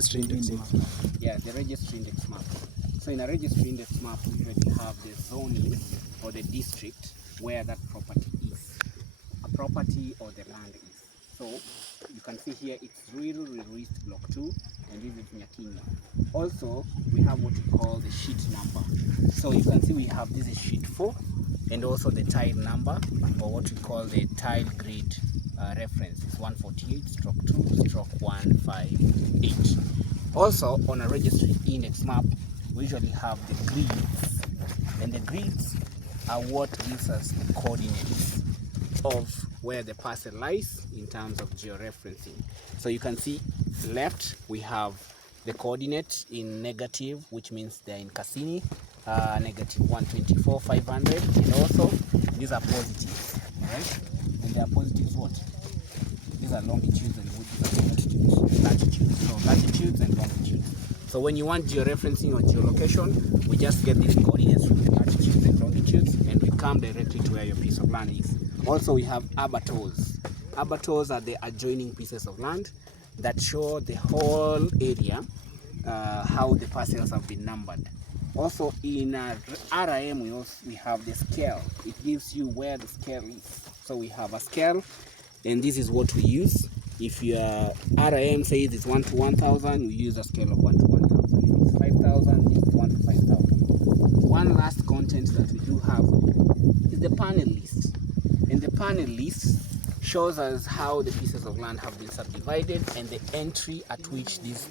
registry index map. Yeah, the registry index map. So in a registry index map, we usually have the zoning or the district where that property is, a property or the land is. So you can see here it's Ruiru East Block 2, and this is Nyakinya. Also, we have what we call the sheet number. So you can see we have this is sheet 4, and also the tile number, or what we call the tile grid reference is 148/2/158. Also, on a registry index map, we usually have the grids, and the grids are what gives us the coordinates of where the parcel lies in terms of georeferencing. So you can see left we have the coordinate in negative, which means they're in Cassini, -124,500, and also these are positives, right? And they are positives what? These are longitudes, and these are latitudes. So latitudes and longitudes. So when you want georeferencing or geolocation, we just get these coordinates from the latitudes and longitudes, and we come directly to where your piece of land is. Also, we have abattoirs. Abattoirs are the adjoining pieces of land that show the whole area, how the parcels have been numbered. Also, in RIM, we have the scale. It gives you where the scale is. So we have a scale, and this is what we use. If your RIM says it's 1 to 1,000, we use a scale of 1 to 1,000. If it's 5,000, it's 1 to 5,000. One last content that we do have is the panel list. And the panel list shows us how the pieces of land have been subdivided and the entry at which these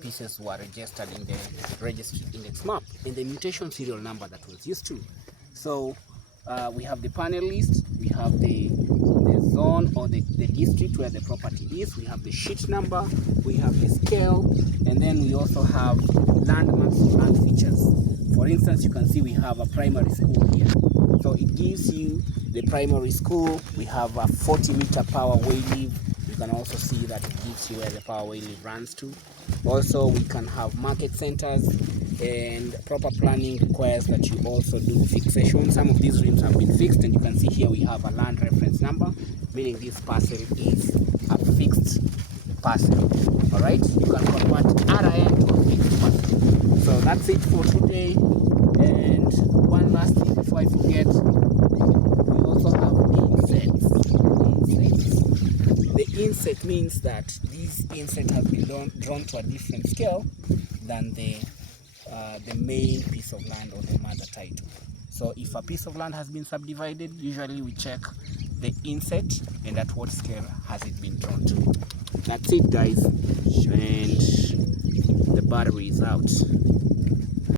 pieces were registered in the registry index map and the mutation serial number that was used to. So we have the panel list, we have the zone or the district where the property is, we have the sheet number, we have the scale, and then we also have landmarks, land features. For instance, you can see we have a primary school here. So it gives you the primary school. We have a 40-meter power way leave. You can also see that it gives you where the power way leave runs to. Also, we can have market centers, and proper planning requires that you also do fixation. Some of these rims have been fixed, and you can see here we have a land reference number, meaning this parcel is a fixed parcel. All right, you can convert RIM to a fixed parcel. So that's it for today. And one last thing before I forget, we also have insets. The inset means that this inset has been drawn to a different scale than the main piece of land or the mother title. So if a piece of land has been subdivided, usually we check the inset and at what scale has it been drawn to. That's it, guys, and the battery is out.